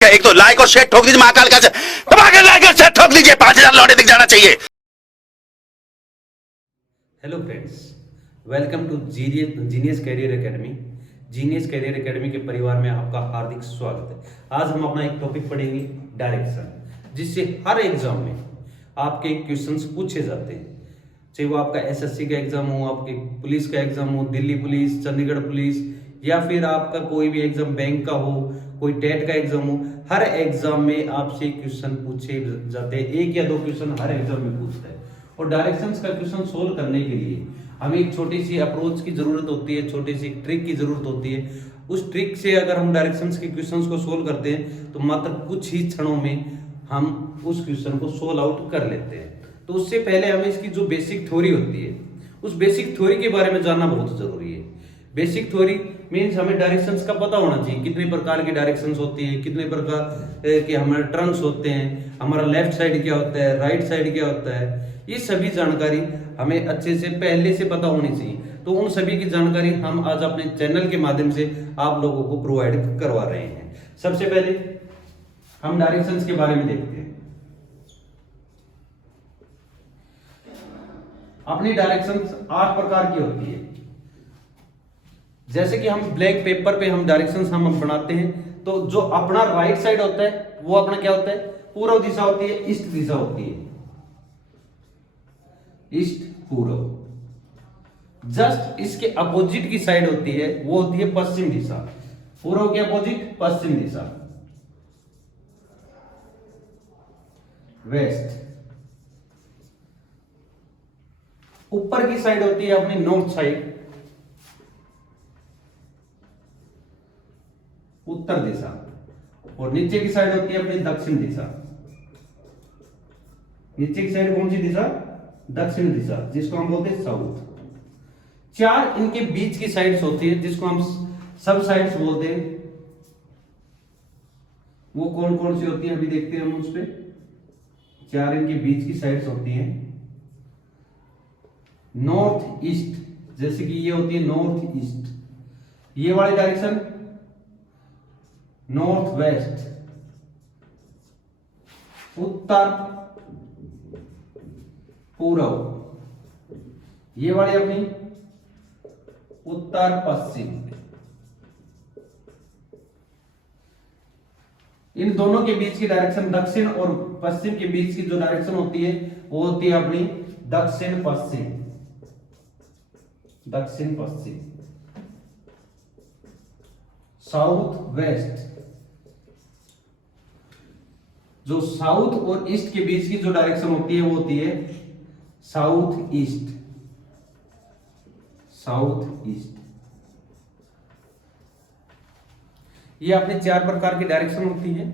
एक तो लाइक और शेयर ठोक दीजिए, महाकाल का दबा के लाइक और शेयर ठोक दीजिए, 5,000 लौटे दिख जाना चाहिए। Hello friends, welcome to genius career academy. Genius career academy के परिवार में आपका हार्दिक स्वागत है। आज हम अपना एक टॉपिक पढ़ेंगे, डायरेक्शन, जिससे हर एग्जाम में आपके क्वेश्चंस पूछे जाते हैं। चाहे वो आपका एसएससी का एग्जाम हो, आपके पुलिस का एग्जाम हो, दिल्ली पुलिस, चंडीगढ़ पुलिस, या फिर आपका कोई भी एग्जाम बैंक का हो, कोई टेट का एग्जाम हो, हर एग्जाम में आपसे क्वेश्चन पूछे जाते हैं। एक या दो क्वेश्चन हर एग्जाम में पूछता है। और डायरेक्शंस का क्वेश्चन सोल्व करने के लिए हमें एक छोटी सी अप्रोच की जरूरत होती है, छोटी सी ट्रिक की जरूरत होती है। उस ट्रिक से अगर हम डायरेक्शंस के क्वेश्चंस को सोल्व करते हैं तो मात्र कुछ ही क्षणों में हम उस क्वेश्चन को सोल्व आउट कर लेते हैं। तो उससे पहले हमें इसकी जो बेसिक थ्योरी होती है, उस बेसिक थ्योरी के बारे में जानना बहुत जरूरी है। बेसिक थ्योरी मीन्स हमें डायरेक्शंस का पता होना चाहिए, कितने प्रकार की डायरेक्शंस होती है, कितने प्रकार के हमारे टर्न्स होते हैं, हमारा लेफ्ट साइड क्या होता है, राइट साइड क्या होता है। ये सभी जानकारी हमें अच्छे से पहले से पता होनी चाहिए। तो उन सभी की जानकारी हम आज अपने चैनल के माध्यम से आप लोगों को प्रोवाइड करवा रहे हैं। सबसे पहले हम डायरेक्शंस के बारे में देखते हैं। अपनी डायरेक्शंस 8 प्रकार की होती है। जैसे कि हम ब्लैक पेपर पे हम डायरेक्शंस हम बनाते हैं, तो जो अपना राइट साइड होता है वो अपना क्या होता है, पूर्व दिशा होती है, ईस्ट दिशा होती है, ईस्ट पूर्व। जस्ट इसके अपोजिट की साइड होती है, वो होती है पश्चिम दिशा। पूर्व के अपोजिट पश्चिम दिशा, वेस्ट। ऊपर की साइड होती है अपनी नॉर्थ साइड, उत्तर दिशा। और नीचे की साइड होती है अपनी दक्षिण दिशा। नीचे की साइड कौन सी दिशा, दक्षिण दिशा, जिसको हम बोलते हैं साउथ। 4 इनके बीच की साइड्स होती है, जिसको हम सब साइड्स बोलते हैं। वो कौन कौन सी होती है अभी देखते हैं हम उस पे। 4 इनके बीच की साइड्स होती हैं। नॉर्थ ईस्ट, जैसे कि ये होती है नॉर्थ ईस्ट। ये वाली डायरेक्शन नॉर्थ वेस्ट, उत्तर पूर्व। ये वाली अपनी उत्तर पश्चिम। इन दोनों के बीच की डायरेक्शन, दक्षिण और पश्चिम के बीच की जो डायरेक्शन होती है वो होती है अपनी दक्षिण पश्चिम। दक्षिण पश्चिम, साउथ वेस्ट। जो साउथ और ईस्ट के बीच की जो डायरेक्शन होती है वो होती है साउथ ईस्ट। South east. ये अपने 4 प्रकार की डायरेक्शन होती है।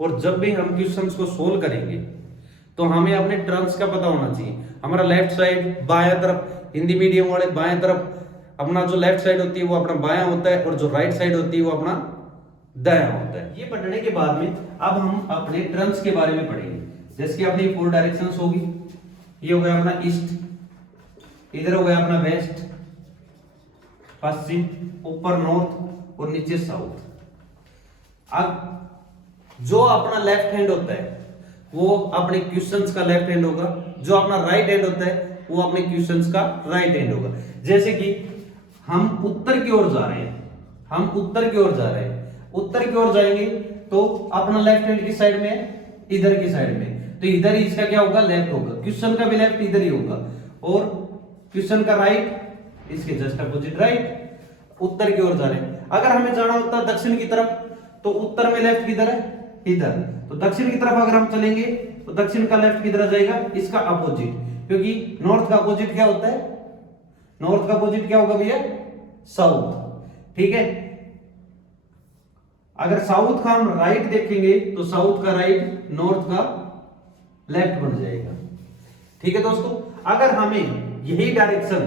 और जब भी हम क्वेश्चंस को सोल्व करेंगे तो हमें अपने टर्न्स का पता होना चाहिए। हमारा लेफ्ट साइड बायां तरफ, हिंदी मीडियम वाले बायां तरफ अपना जो लेफ्ट साइड होती है वो अपना बायां होता है, और जो राइट साइड होती है वो अपना दायां होता है। ये पढ़ने के बाद में अब हम अपने टर्न्स के बारे में पढ़ेंगे। जैसे कि अपनी 4 डायरेक्शंस होगी। ये हो गया अपना ईस्ट, इधर हो गया अपना वेस्ट, पश्चिम, ऊपर नॉर्थ और नीचे साउथ। अब जो अपना लेफ्ट हैंड होता है वो अपने क्वेश्चंस का लेफ्ट हैंड होगा, जो अपना राइट हैंड होता है वो अपने क्वेश्चंस का राइट हैंड होगा। जैसे कि हम उत्तर की ओर जा रहे हैं, हम उत्तर की ओर जा रहे हैं, उत्तर की ओर जाएंगे तो अपना लेफ्ट हैंड की साइड में, इधर की साइड में, तो इधर ही इसका क्या होगा, लेफ्ट होगा। क्वेश्चन का भी लेफ्ट इधर ही होगा, और क्वेश्चन का राइट इसके जस्ट अपोजिट राइट। उत्तर की ओर जा रहे हैं। अगर हमें जाना होता है दक्षिण की तरफ, तो उत्तर में लेफ्ट किधर है, इधर। तो दक्षिण की तरफ अगर हम चलेंगे तो दक्षिण का लेफ्ट किधर जाएगा, इसका अपोजिट। क्योंकि नॉर्थ का अपोजिट क्या होता है, नॉर्थ का अपोजिट क्या होगा भैया, साउथ। ठीक है। अगर साउथ का हम राइट देखेंगे तो साउथ का राइट नॉर्थ का लेफ्ट बन जाएगा। ठीक है दोस्तों। अगर हमें यही डायरेक्शन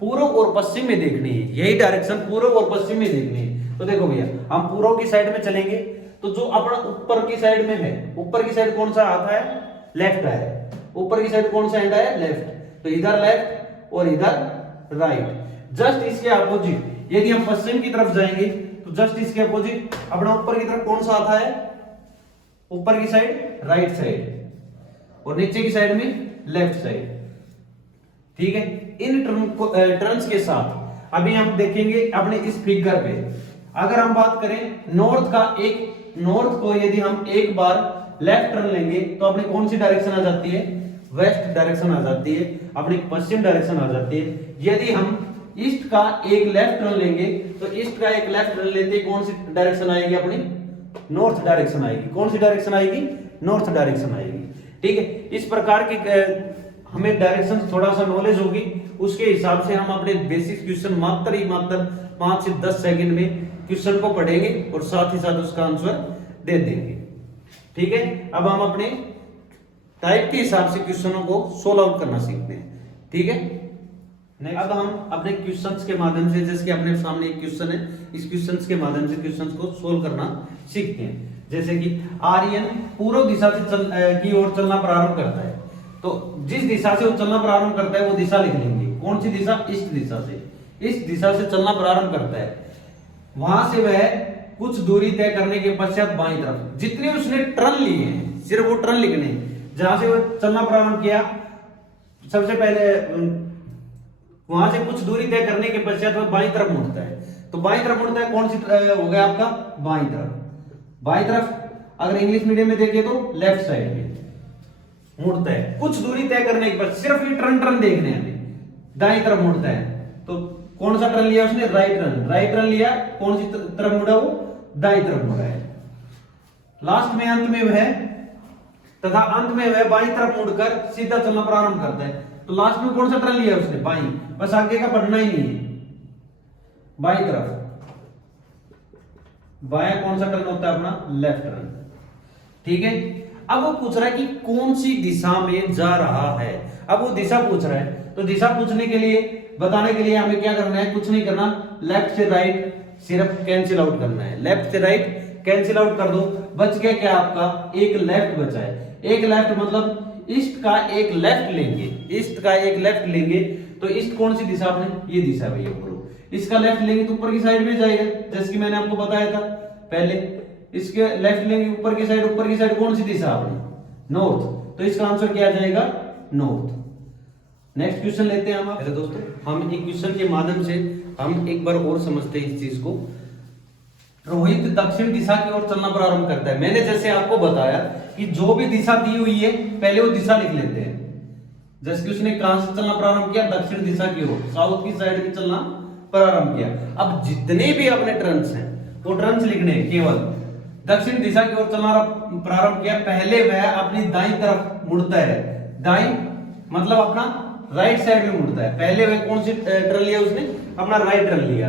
पूर्व और पश्चिम में देखनी है, यही डायरेक्शन पूर्व और पश्चिम में देखनी है, तो देखो भैया हम पूर्व की साइड में चलेंगे तो जो अपना ऊपर की साइड में है, ऊपर की साइड कौन सा आता है, लेफ्ट है। ऊपर की साइड कौन सा हैंड है, लेफ्ट। तो इधर लेफ्ट और इधर राइट। जस्ट इसके अपोजिट यदि हम पश्चिम की तरफ जाएंगे तो जस्ट इसके अपोजिट अपना ऊपर की तरफ कौन सा आता है, ऊपर की साइड राइट साइड और नीचे की साइड में लेफ्ट साइड। ठीक है, इन टर्म्स के साथ अभी हम देखेंगे अपने इस फिगर पे। अगर हम बात करें नॉर्थ को यदि हम एक बार लेफ्ट टर्न लेंगे तो अपनी कौन सी डायरेक्शन आ जाती है, वेस्ट डायरेक्शन आ जाती है, अपनी पश्चिम डायरेक्शन आ जाती है। यदि हम ईस्ट का एक लेफ्ट टर्न लेंगे तो ईस्ट का एक लेफ्ट टर्न लेते कौन सी डायरेक्शन आएगी, अपनी नॉर्थ डायरेक्शन आएगी। कौन सी डायरेक्शन आएगी, नॉर्थ डायरेक्शन आएगी। ठीक है, इस प्रकार की हमें डायरेक्शन थोड़ा सा नॉलेज होगी, उसके हिसाब से हम अपने बेसिक क्वेश्चन मात्र 5 से 10 सेकंड में क्वेश्चन को पढ़ेंगे और साथ ही साथ उसका आंसर दे देंगे। ठीक है, अब हम अपने टाइप के हिसाब से क्वेश्चनों को सोल्व आउट करना सीखते हैं। ठीक है, अब हम अपने क्वेश्चंस के माध्यम से, जैसे कि अपने सामने एक क्वेश्चन है, इस क्वेश्चंस के माध्यम से क्वेश्चंस को सोल्व करना सीखते हैं। जैसे कि आर्यन पूर्व दिशा से की ओर चलना प्रारंभ करता है, तो जिस दिशा से वो चलना प्रारंभ करता है वो दिशा लिख लेंगे। कौन सी दिशा, ईस्ट दिशा से। इस दिशा से चलना प्रारंभ करता है, वहां से वह कुछ दूरी तय करने के पश्चात बाईं तरफ, जितने उसने टर्न लिए हैं सिर्फ वो टर्न लिखने, जहां से वो चलना प्रारंभ किया सबसे पहले वहां से कुछ दूरी तय करने के पश्चात वह बाईं तरफ मुड़ता है। तो बाईं तरफ मुड़ता है, कौन सी हो गया आपका, बाईं तरफ। बाईं तरफ अगर इंग्लिश मीडियम में देखें तो लेफ्ट साइड में मुड़ता है। कुछ दूरी तय करने के बाद सिर्फ ये टर्न देखने हैं, दाईं तरफ मुड़ता है। तो कौन सा टर्न लिया उसने, राइट टर्न लिया। कौन सी तरफ मुड़ा, वो दाईं तरफ मुड़ा है। लास्ट में अंत में वह बाईं तरफ मुड़कर सीधा चलना प्रारंभ करता है। तो लास्ट में कौन सा टर्न लिया उसने, बाईं। बस आगे का पढ़ना ही नहीं है, बाईं तरफ। बायां कौन सा टर्न होता है अपना, लेफ्ट टर्न। ठीक है, अब वो पूछ रहा है कि कौन सी दिशा में जा रहा है। अब वो दिशा पूछ रहा है, तो दिशा पूछने के लिए, बताने के लिए हमें क्या करना है, कुछ नहीं करना, लेफ्ट से राइट सिर्फ कैंसिल आउट करना है। लेफ्ट से राइट कैंसिल आउट कर दो, बच गया क्या आपका, एक लेफ्ट बचा है। एक लेफ्ट मतलब ईस्ट का एक लेफ्ट लेंगे, ईस्ट का एक लेफ्ट लेंगे तो ईस्ट कौन सी दिशा, अपने ये दिशा भैया बोलो। इसका लेफ्ट लेंगे तो ऊपर की साइड में जाएगा, जैसे कि मैंने आपको बताया था पहले। इसके लेफ्ट लेंगे ऊपर की साइड कौन सी दिशा अपनी, नॉर्थ। तो इसका आंसर क्या आ जाएगा, नॉर्थ। नेक्स्ट क्वेश्चन लेते हैं हम। अरे दोस्तों, हम एक क्वेश्चन के माध्यम से हम एक बार और समझते हैं इस चीज को। रोहित दक्षिण दिशा की ओर चलना प्रारंभ करता है। मैंने जैसे आपको बताया कि जो भी दिशा दी हुई है पहले वो दिशा लिख लेते हैं। जैसे कि उसने कहां से चलना प्रारंभ किया, दक्षिण दिशा की ओर, साउथ की साइड में चलना प्रारंभ किया। अब जितने भी अपने टर्न्स हैं वो टर्न्स लिखने हैं, केवल दक्षिण दिशा की ओर चलना प्रारंभ किया, पहले वह अपनी दाईं तरफ मुड़ता है। दाईं मतलब अपना राइट साइड में मुड़ता है। पहले वह कौन सी टर्न लिया उसने, अपना राइट टर्न लिया,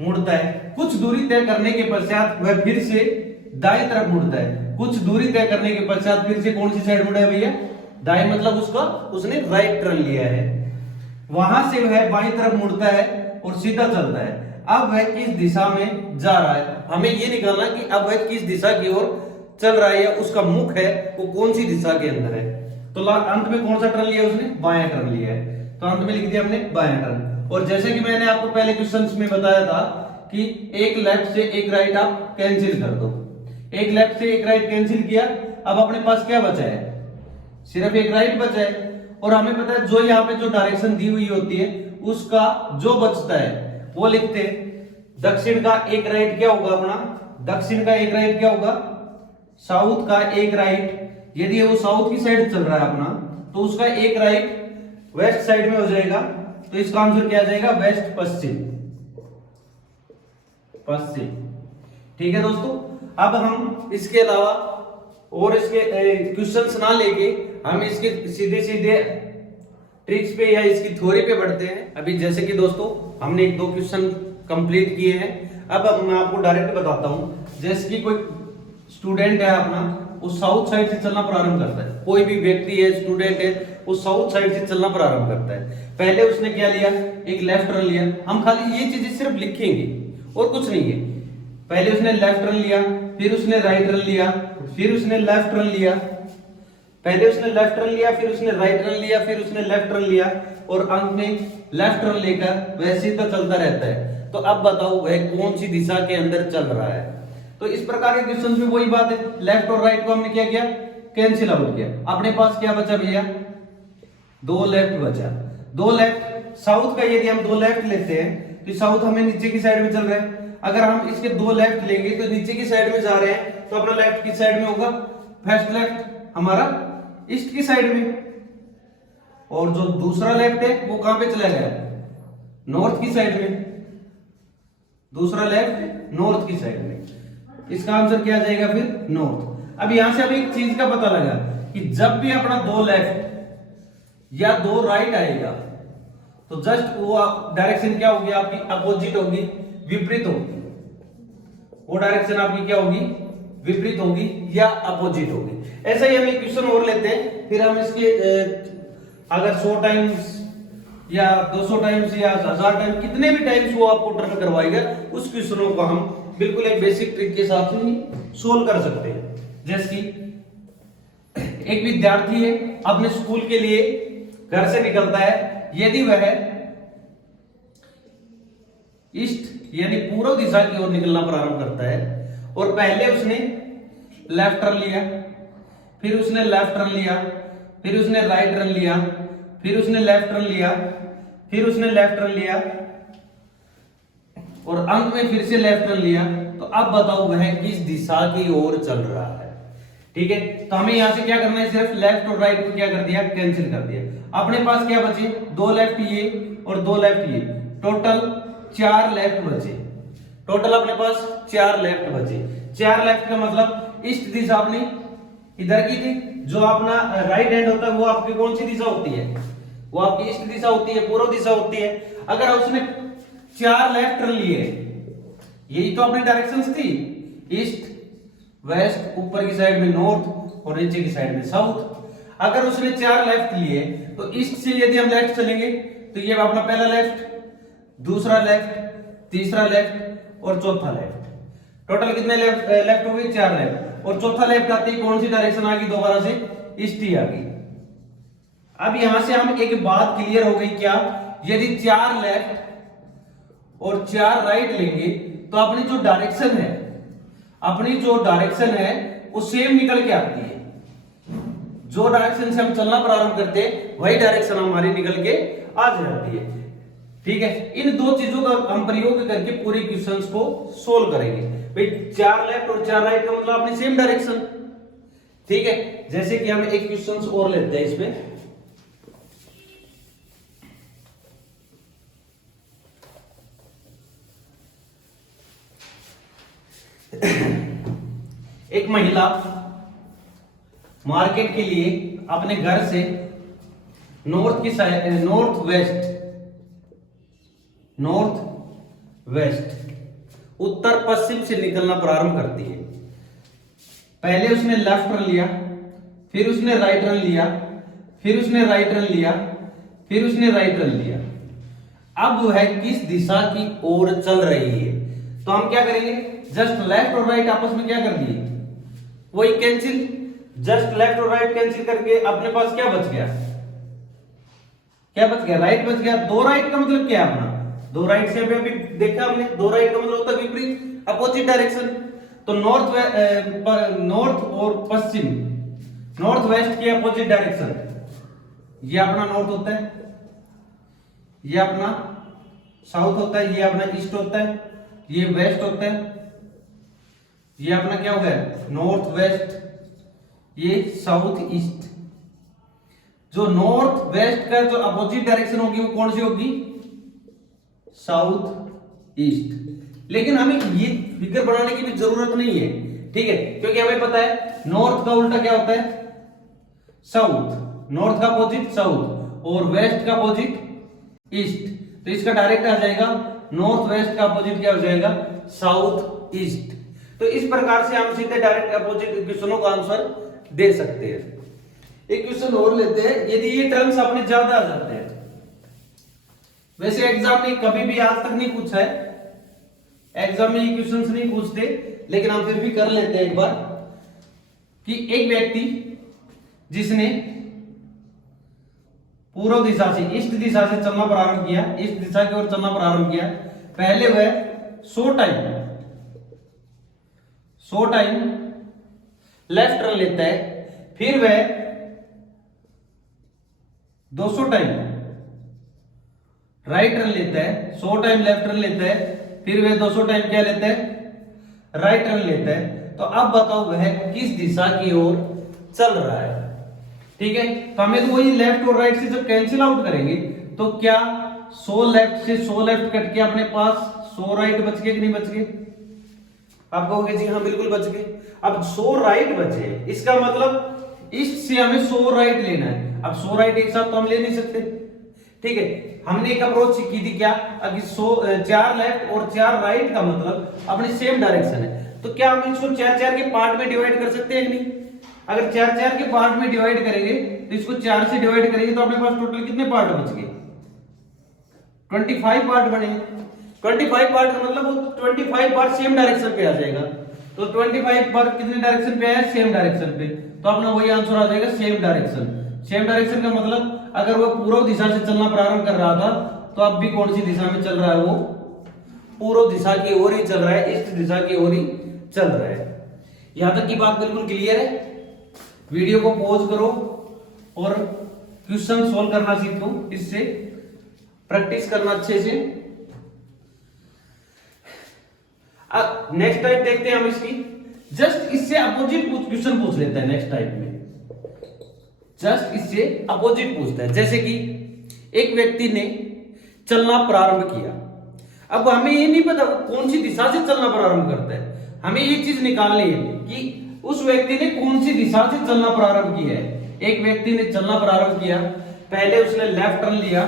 मुड़ता है। कुछ दूरी तय करने के पश्चात वह फिर से दाईं तरफ मुड़ता है। कुछ दूरी तय करने के पश्चात फिर से कौन सी साइड मुड़ा है भैया, दाईं मतलब उसने राइट टर्न लिया है। वहां से वह बाईं तरफ मुड़ता है और सीधा चलता है। अब वह किस दिशा में जा रहा है, हमें ये निकालना कि अब वह किस दिशा की ओर चल रहा है, या उसका मुख है वो कौन सी दिशा के अंदर है। तो अंत में कौन सा टर्न लिया उसने, बायां टर्न लिया है। तो अंत में लिख दिया हमने बायां टर्न। और जैसे कि मैंने आपको पहले क्वेश्चंस में बताया था कि एक लेफ्ट से एक राइट आप कैंसिल कर दो। एक लेफ्ट से एक राइट कैंसिल किया, अब अपने पास क्या बचा है, सिर्फ एक राइट बचा है। और हमें पता है जो यहाँ पे जो डायरेक्शन दी हुई होती है उसका जो बचता है वो लिखते हैं। दक्षिण का एक राइट क्या होगा अपना, दक्षिण का एक राइट क्या होगा, साउथ का एक राइट। यदि वो साउथ की साइड चल रहा है अपना तो उसका एक राइट वेस्ट साइड में हो जाएगा। तो इसका आंसर क्या आ जाएगा, वेस्ट पश्चिम। ठीक है दोस्तों, अब हम इसके अलावा और इसके क्वेश्चंस ना लेके हम इसके सीधे सीधे ट्रिक्स पे या इसकी थ्योरी पे बढ़ते हैं। अभी जैसे कि दोस्तों हमने एक दो क्वेश्चन कंप्लीट किए हैं, अब मैं आपको डायरेक्ट बताता हूं। जैसे कि कोई स्टूडेंट है अपना, वो साउथ साइड से चलना प्रारंभ करता है। कोई भी व्यक्ति है, स्टूडेंट है, वो साउथ साइड से चलना प्रारंभ करता है। पहले उसने क्या लिया, एक लेफ्ट टर्न लिया। हम खाली ये चीजें सिर्फ लिखेंगे और कुछ नहीं है। पहले उसने लेफ्ट टर्न लिया, फिर उसने राइट टर्न लिया, फिर उसने लेफ्ट टर्न लिया। पहले उसने लेफ्ट टर्न लिया, फिर उसने राइट टर्न लिया, फिर उसने लेफ्ट टर्न लिया और अंत में लेफ्ट टर्न लेकर वह सीधा चलता रहता है। तो तो अब बताओ वह कौन सी दिशा के अंदर चल रहा है। तो इस प्रकार के क्वेश्चन में वही बात है, लेफ्ट और राइट को हमने क्या किया, कैंसिल आउट किया। अपने पास क्या बचा भैया, दो लेफ्ट बचा। दो लेफ्ट, साउथ का यदि हम दो लेफ्ट लेते हैं तो साउथ हमें नीचे की साइड में चल रहा है। अगर हम इसके दो लेफ्ट लेंगे तो नीचे की साइड में जा रहे हैं, तो अपना लेफ्ट की साइड में होगा, फर्स्ट लेफ्ट हमारा ईस्ट की साइड में, और जो दूसरा लेफ्ट है वो कहां पे चला गया, नॉर्थ की साइड में। दूसरा लेफ्ट नॉर्थ की साइड में, इसका आंसर क्या जाएगा फिर, नॉर्थ। अब यहां से हमें एक चीज का पता लगा कि जब भी अपना दो लेफ्ट या दो राइट आएगा तो जस्ट वो डायरेक्शन क्या होगी आपकी, अपोजिट होगी, विपरीत होगी। वो डायरेक्शन आपकी क्या होगी, विपरीत होगी या अपोजिट होगी। ऐसा ही हम एक क्वेश्चन और लेते हैं, फिर हम इसके अगर 100 टाइम्स या 200 टाइम्स या 1000 टाइम्स, कितने भी टाइम्स वो आपको टर्न करवाएगा, उस क्वेश्चनों को हम बिल्कुल एक बेसिक ट्रिक के साथ ही सोल्व कर सकते हैं। जैसे कि एक विद्यार्थी है, अपने स्कूल के लिए घर से निकलता है, यदि वह ईस्ट यानी पूर्व दिशा की ओर निकलना प्रारंभ करता है और पहले उसने लेफ्ट टर्न लिया, फिर उसने लेफ्ट टर्न लिया, फिर उसने राइट टर्न लिया, फिर उसने लेफ्ट टर्न लिया, फिर उसने लेफ्ट टर्न लिया और अंत में फिर से लेफ्ट टर्न लिया, तो अब बताओ वह किस दिशा की ओर चल रहा है। ठीक है, तो हमें यहां से क्या करना है, सिर्फ लेफ्ट और राइट को क्या कर दिया, कैंसिल कर दिया। अपने पास क्या बचे, दो लेफ्ट ये और दो लेफ्ट ये, टोटल 4 लेफ्ट बचे। टोटल अपने पास 4 लेफ्ट बचे। 4 लेफ्ट का मतलब ईस्ट दिशा अपनी इधर की थी, जो अपना राइट हैंड होता है वो आपकी कौन सी दिशा होती है, वो आपकी ईस्ट दिशा होती है, पूर्व दिशा होती है। अगर उसने 4 लेफ्ट टर्न लिए, यही तो अपनी डायरेक्शंस थी, ईस्ट वेस्ट, ऊपर की साइड में नॉर्थ और नीचे की साइड में साउथ। अगर उसने 4 लेफ्ट लिए तो ईस्ट से यदि हम लेफ्ट चलेंगे तो ये अपना पहला लेफ्ट, दूसरा लेफ्ट, तीसरा लेफ्ट और चौथा लेफ्ट। टोटल कितने लेफ्ट हो गए, 4 लेफ्ट। और चौथा लेफ्ट आते ही कौन सी डायरेक्शन आ गई, दोबारा से ईस्ट ही आ गई। अब यहां से हम एक बात क्लियर हो गई क्या, यदि 4 लेफ्ट और 4 राइट लेंगे तो अपनी जो डायरेक्शन है, अपनी जो डायरेक्शन है वो सेम निकल के आती है। जो डायरेक्शन से हम चलना प्रारंभ करते हैं वही डायरेक्शन हमारी निकल के आ जाती है। ठीक है, इन दो चीजों का हम प्रयोग करके पूरे क्वेश्चंस को सोल्व करेंगे। भाई 4 लेफ्ट और 4 राइट का मतलब अपनी सेम डायरेक्शन। ठीक है, जैसे कि हम एक क्वेश्चन और लेते हैं इसमें। एक महिला मार्केट के लिए अपने घर से नॉर्थ की साइड, नॉर्थ वेस्ट उत्तर पश्चिम से निकलना प्रारंभ करती है। पहले उसने लेफ्ट टर्न लिया, फिर उसने राइट टर्न लिया, फिर उसने राइट टर्न लिया, फिर उसने राइट टर्न लिया। अब वह किस दिशा की ओर चल रही है, तो हम क्या करेंगे, जस्ट लेफ्ट और राइट आपस में क्या कर दिए, वही कैंसिल। जस्ट लेफ्ट और राइट कैंसिल करके अपने पास क्या बच गया, क्या बच गया, राइट बच गया। दो राइट का मतलब क्या है अपना, दो राइट से अभी देखा हमने, दो राइट का मतलब होता है विपरीत, अपोजिट डायरेक्शन। तो नॉर्थ और पश्चिम, नॉर्थ वेस्ट की अपोजिट डायरेक्शन, ये अपना नॉर्थ होता है, ये अपना साउथ होता है, ये अपना ईस्ट होता है, ये वेस्ट होता है, ये अपना क्या हो गया नॉर्थ वेस्ट, ये साउथ ईस्ट। जो नॉर्थ वेस्ट का जो अपोजिट डायरेक्शन होगी वो कौन सी होगी, साउथ ईस्ट। लेकिन हमें ये फिगर बनाने की भी जरूरत नहीं है, ठीक है, क्योंकि हमें पता है नॉर्थ का उल्टा क्या होता है, साउथ। नॉर्थ का अपोजिट साउथ और वेस्ट का अपोजिट ईस्ट। तो इसका डायरेक्ट आ जाएगा नॉर्थ वेस्ट का अपोजिट क्या हो जाएगा, साउथ ईस्ट। तो इस प्रकार से हम सीधे डायरेक्ट अपोजिट क्वेश्चनों का आंसर दे सकते हैं। एक क्वेश्चन और लेते हैं, यदि ये टर्म्स अपने ज्यादा आ जाते हैं, वैसे एग्जाम में कभी भी आज तक नहीं पूछा है, एग्जाम में ये क्वेश्चंस नहीं पूछते, लेकिन हम फिर भी कर लेते हैं एक बार, कि एक व्यक्ति जिसने पूर्व दिशा से ईस्ट दिशा से चलना प्रारंभ किया, ईस्ट दिशा की ओर चलना प्रारंभ किया, पहले वह 100 टाइम लेफ्ट टर्न लेता है, फिर वह 200 टाइम राइट टर्न लेता है। 100 टाइम लेफ्ट टर्न लेता है, फिर वह 200 टाइम क्या लेता है, राइट टर्न लेता है। तो अब बताओ वह किस दिशा की ओर चल रहा है। ठीक है, तो हमें तो वही लेफ्ट और राइट से जब कैंसिल आउट करेंगे तो क्या 100 लेफ्ट से 100 लेफ्ट कट के अपने पास 100 राइट बच गए कि नहीं बच गए? आप कहोगे जी हाँ बिल्कुल बच गए। अब 100 राइट बचे, इसका मतलब ईस्ट से हमें 100 राइट लेना है। अब 100 राइट एक साथ तो हम ले नहीं सकते। ठीक है, हमने एक अप्रोच की थी क्या, अगर 4 लेफ्ट और 4 राइट का मतलब अपनी सेम डायरेक्शन है, तो क्या हम इसको 4 के पार्ट में डिवाइड कर सकते हैं कि नहीं? अगर 4 के पार्ट में डिवाइड करेंगे तो इसको 4 से डिवाइड करेंगे तो अपने पास टोटल कितने पार्ट बच गए? 25 पार्ट बने। 25 पार्ट का मतलब वो 25 पार्ट सेम डायरेक्शन पे आ जाएगा। तो 25 पार्ट कितने डायरेक्शन पे है? सेम डायरेक्शन पे। तो अपना वही आंसर आ जाएगा, सेम डायरेक्शन। सेम डायरेक्शन का मतलब अगर वो पूर्व दिशा से चलना प्रारंभ कर रहा था तो अब भी कौन सी दिशा में चल रहा है? वो पूर्व दिशा की ओर ही चल रहा है, ईस्ट दिशा की ओर ही चल रहा है। यहां तक की बात बिल्कुल क्लियर है। वीडियो को पॉज करो और क्वेश्चन सोल्व करना सीखो, इससे प्रैक्टिस करना अच्छे से। अब नेक्स्ट टाइप देखते हैं हम इसकी। जस्ट इससे अपोजिट क्वेश्चन पूछ लेता है नेक्स्ट टाइप में। जस्ट इससे अपोजिट पूछता है, जैसे कि एक व्यक्ति ने चलना प्रारंभ किया। अब हमें ये नहीं पता कौन सी दिशा से चलना प्रारंभ करता है, हमें ये चीज निकालनी है कि उस व्यक्ति ने कौन सी दिशा से चलना प्रारंभ किया है। एक व्यक्ति ने चलना प्रारंभ किया, पहले उसने लेफ्ट टर्न लिया,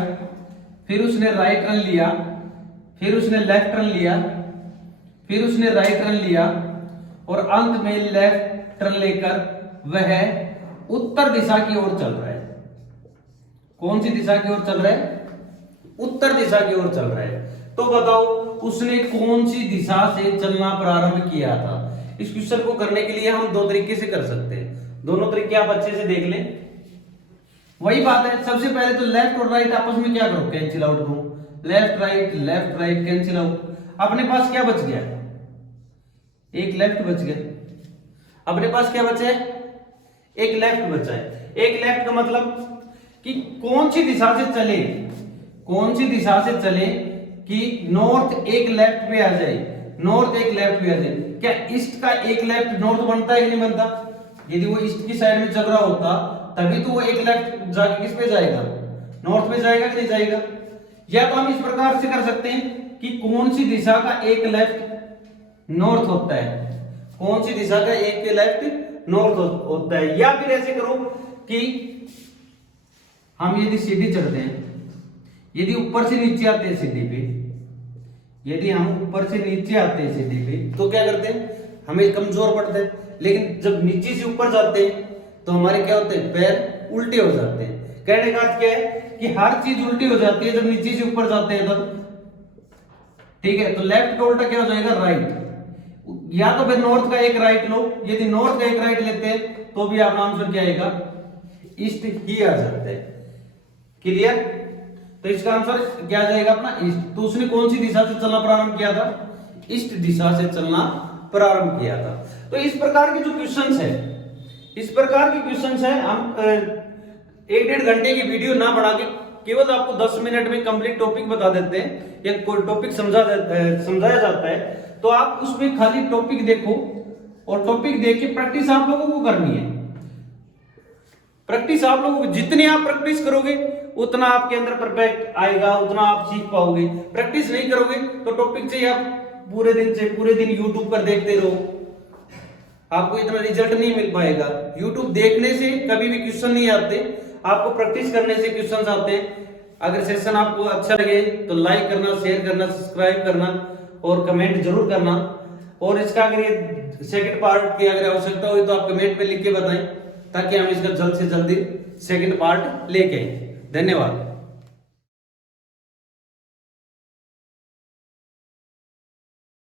फिर उसने राइट टर्न लिया, फिर उसने लेफ्ट टर्न लिया, फिर उसने राइट टर्न लिया और अंत में लेफ्ट टर्न लेकर वह उत्तर दिशा की ओर चल रहा है। कौन सी दिशा की ओर चल रहा है? उत्तर दिशा की ओर चल रहा है। तो बताओ उसने कौन सी दिशा से चलना प्रारंभ किया था? इस क्वेश्चन को करने के लिए हम 2 तरीके से कर सकते हैं। दोनों तरीके आप अच्छे से देख लें। वही बात है, सबसे पहले तो लेफ्ट और राइट आपस में क्या करो? कैंसिल आउट करो। Left right cancel out. अपने पास क्या बच गया? एक लेफ्ट बच गया। अपने पास क्या बचा है? एक लेफ्ट बचा है। एक लेफ्ट का मतलब कि कौन सी दिशा से चले, कौन सी दिशा से चले कि नॉर्थ एक लेफ्ट पे आ जाए, नॉर्थ एक लेफ्ट पे आ जाए। क्या ईस्ट का एक लेफ्ट नॉर्थ बनता है कि नहीं बनता? यदि वो ईस्ट की साइड में चल रहा होता तभी तो वो एक लेफ्ट जाके किस पे जाएगा? नॉर्थ पे जाएगा कि नहीं जाएगा? या तो हम इस प्रकार से कर सकते हैं कि कौन सी दिशा का एक लेफ्ट नॉर्थ होता है, कौन सी दिशा का एक लेफ्ट नॉर्थ होता है। या फिर ऐसे करो कि हम यदि सीढ़ी चढ़ते हैं, यदि ऊपर से नीचे आते हैं सीढ़ी पे, यदि हम ऊपर से नीचे आते हैं सीढ़ी पे तो क्या करते हैं? हमें कमजोर पड़ते हैं। लेकिन जब नीचे से ऊपर जाते हैं तो हमारे क्या होते हैं? पैर उल्टे हो जाते हैं। कहने का अर्थ क्या है कि हर चीज उल्टी हो जाती है जब नीचे से ऊपर जाते हैं तब। ठीक है, तो लेफ्ट का उल्टा क्या हो जाएगा? राइट। या तो फिर नॉर्थ का एक राइट लो, यदि नॉर्थ का एक राइट लेते हैं तो भी आपका आंसर क्या आएगा? ईस्ट ही आ जाता है। क्लियर? तो इसका आंसर क्या आ जाएगा अपना? ईस्ट। तो उसने कौन सी दिशा से चलना प्रारंभ किया था? ईस्ट दिशा से चलना प्रारंभ किया था। तो इस प्रकार के जो क्वेश्चंस है, इस प्रकार के क्वेश्चंस है। हम 1-1.5 घंटे की वीडियो ना बढ़ा के केवल आपको 10 मिनट में कंप्लीट टॉपिक बता देते हैं या कोई टॉपिक समझाया जाता है, तो आप उसमें खाली टॉपिक देखो और टॉपिक देख के प्रैक्टिस आप लोगों को करनी है। प्रैक्टिस आप लोगों को, जितने आप प्रैक्टिस करोगे उतना आपके अंदर परफेक्ट आएगा, उतना आप सीख पाओगे। प्रैक्टिस नहीं करोगे तो टॉपिक से आप पूरे दिन यूट्यूब पर देखते रहो, आपको इतना रिजल्ट नहीं मिल पाएगा। यूट्यूब देखने से कभी भी क्वेश्चन नहीं आते, आपको प्रैक्टिस करने से क्वेश्चन आते हैं। अगर सेशन आपको अच्छा लगे तो लाइक करना, शेयर करना, सब्सक्राइब करना और कमेंट जरूर करना। और इसका अगर ये सेकंड पार्ट की अगर आवश्यकता हुई तो आप कमेंट में लिख के बताएं ताकि हम इसका जल्द से जल्दी सेकंड पार्ट लेके आए। धन्यवाद।